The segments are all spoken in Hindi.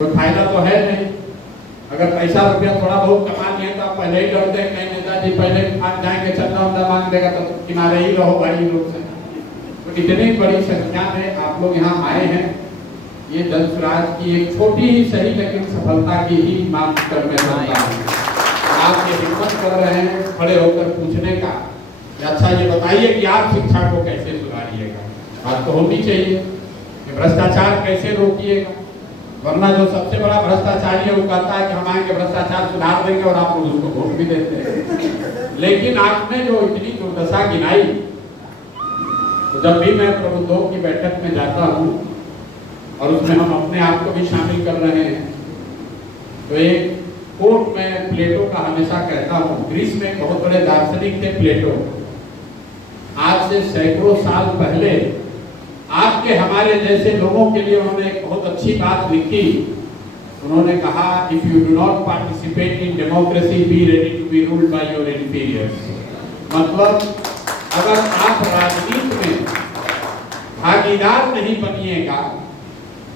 कोई फायदा तो है नहीं। अगर पैसा रुपया थोड़ा बहुत कमा लिए तो आप पहले ही डरते हैं कहीं नेताजी पहले आप जाएंगे चंदा उंदा मांग देगा तो किनारे ही रहो भाई लोग से। तो इतनी बड़ी संख्या में आप लोग यहाँ आए हैं, ये जन स्वराज की एक छोटी ही सही लेकिन सफलता की ही मांग कर मैं समझता हूँ। आप ये हिम्मत कर रहे हैं खड़े होकर पूछने का, अच्छा ये बताइए कि आप शिक्षा को कैसे सुधारिएगा। बात तो होनी चाहिए कि भ्रष्टाचार कैसे रोकिएगा, वरना जो सबसे बड़ा भ्रष्टाचारी है वो कहता है कि हम आएंगे भ्रष्टाचार सुधार देंगे और आप लोग उसको वोट भी देते हैं। लेकिन आपने जो इतनी दुर्दशा गिनाई, तो जब भी मैं प्रबुद्धों की बैठक में जाता हूँ और उसमें हम अपने आप को भी शामिल कर रहे हैं, तो एक कोट में प्लेटो का हमेशा कहता हूँ। ग्रीस में बहुत बड़े दार्शनिक थे प्लेटो। आज से सैकड़ों साल पहले आपके हमारे जैसे लोगों के लिए उन्होंने एक बहुत अच्छी बात लिखी। उन्होंने कहा, if you do not participate in democracy be ready to be ruled by your inferiors. मतलब अगर आप राजनीति में भागीदार नहीं बनिएगा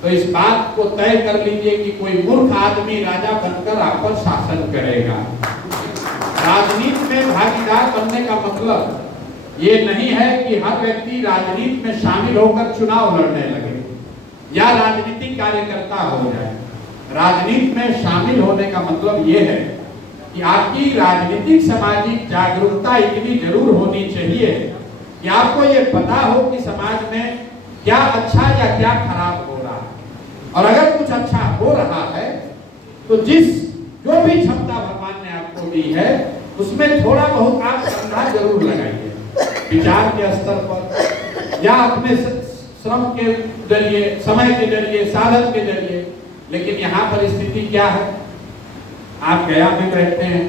तो इस बात को तय कर लीजिए कि कोई मूर्ख आदमी राजा बनकर आप पर शासन करेगा। राजनीति में भागीदार बनने का मतलब ये नहीं है कि हर व्यक्ति राजनीति में शामिल होकर चुनाव लड़ने लगे या राजनीतिक कार्यकर्ता हो जाए। राजनीति में शामिल होने का मतलब ये है कि आपकी राजनीतिक सामाजिक जागरूकता इतनी जरूर होनी चाहिए कि आपको ये पता हो कि समाज में क्या अच्छा या क्या खराब हो रहा है, और अगर कुछ अच्छा हो रहा है तो जो भी क्षमता भगवान ने आपको दी है उसमें थोड़ा बहुत आप श्रद्धा जरूर लगाइए, विचार के स्तर पर या अपने श्रम के जरिए, समय के जरिए, साधन के जरिए। लेकिन यहाँ पर स्थिति क्या है, आप गया में रहते हैं,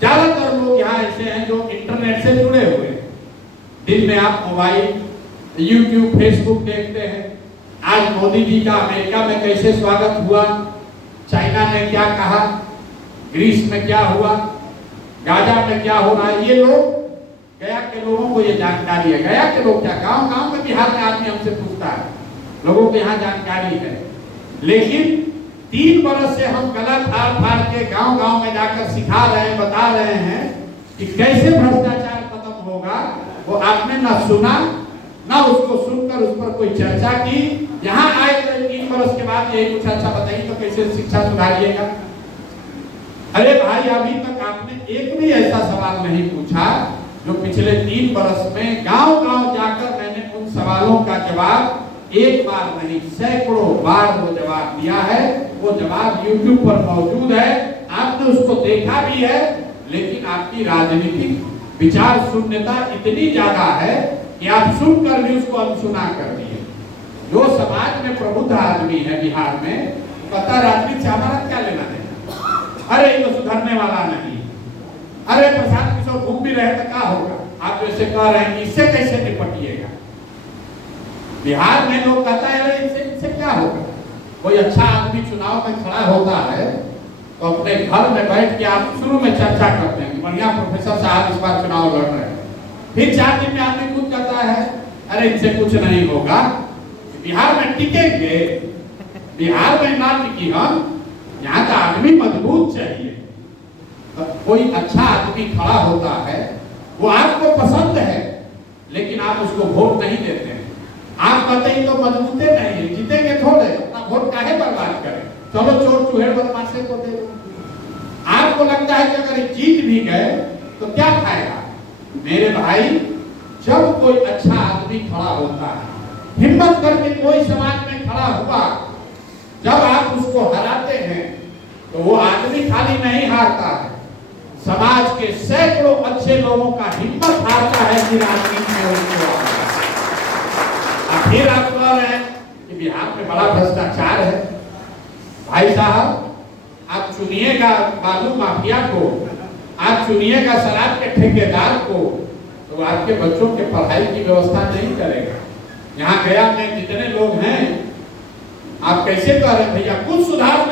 ज्यादातर लोग यहाँ ऐसे हैं जो इंटरनेट से जुड़े हुए हैं। दिन में आप मोबाइल, यूट्यूब, फेसबुक देखते हैं। आज मोदी जी का अमेरिका में कैसे स्वागत हुआ, चाइना ने क्या कहा, ग्रीस में क्या हुआ, गाजा में क्या हो रहा है, ये लोग गया के लोगों को ये जानकारी है। गया के लोग क्या, गांव गांव में बिहार में आदमी हमसे पूछता है, लोगों को यहाँ जानकारी है। लेकिन 3 बरस से हम गला फाड़ फाड़ के गांव गांव में जाकर सिखा रहे हैं, बता रहे हैं कि कैसे भ्रष्टाचार खत्म होगा। वो आपने ना सुना, ना उसको सुनकर उस पर कोई चर्चा की। यहाँ आए 3 बरस के बाद यही कुछ अच्छा बताइए तो कैसे शिक्षा सुधारिएगा। अरे भाई, अभी तक आपने एक भी ऐसा सवाल नहीं पूछा जो पिछले 3 बरस में गांव गांव जाकर मैंने उन सवालों का जवाब एक बार नहीं सैकड़ों बार वो जवाब दिया है। वो जवाब YouTube पर मौजूद है, आपने उसको देखा भी है। लेकिन आपकी राजनीतिक विचार शून्यता इतनी ज्यादा है कि आप सुनकर भी उसको अनसुना कर दिए। जो समाज में प्रबुद्ध आदमी है बिहार में, पता राजनीति से हमारा क्या लेना देना। अरे ये तो सुधरने वाला नहीं, अरे प्रशांत किशोर घूम भी रहे तो क्या होगा। आप जैसे कह रहे हैं कि इससे कैसे निपटिएगा। बिहार में लोग कहता है इससे क्या होगा। कोई अच्छा आदमी चुनाव में खड़ा होता है तो अपने घर में बैठ के आप शुरू में चर्चा करते हैं कि बढ़िया प्रोफेसर साहब इस बार चुनाव लड़ रहे हैं। फिर 4 दिन में आदमी खुद कहता है अरे इनसे कुछ नहीं होगा। बिहार में टिकेंगे, बिहार में ना टिकी हम, यहाँ का आदमी मजबूत चाहिए। कोई अच्छा आदमी खड़ा होता है, वो आपको पसंद है, लेकिन आप उसको वोट नहीं देते हैं। आप कहते हैं तो मजबूते नहीं है, जीतेंगे थोड़े, अपना वोट काहे बर्बाद करें, चलो चोर चूहे बदमाशे को दे दो। आपको लगता है कि अगर जीत भी गए तो क्या खाएगा। मेरे भाई, जब कोई अच्छा आदमी खड़ा होता है, हिम्मत करके कोई समाज में खड़ा हुआ, जब आप उसको हराते हैं तो वो आदमी खाली नहीं हारता है, समाज के सैकड़ों अच्छे लोगों का हिम्मत हारता है कि राजनीति में उनको फिर आप कह रहे हैं कि बिहार में बड़ा भ्रष्टाचार है। भाई साहब, आप चुनिएगा बालू माफिया को, आप चुनिएगा शराब के ठेकेदार को, तो आपके बच्चों के पढ़ाई की व्यवस्था नहीं करेगा। यहाँ गया में जितने लोग हैं, आप कैसे कह रहे हैं भैया कुछ सुधार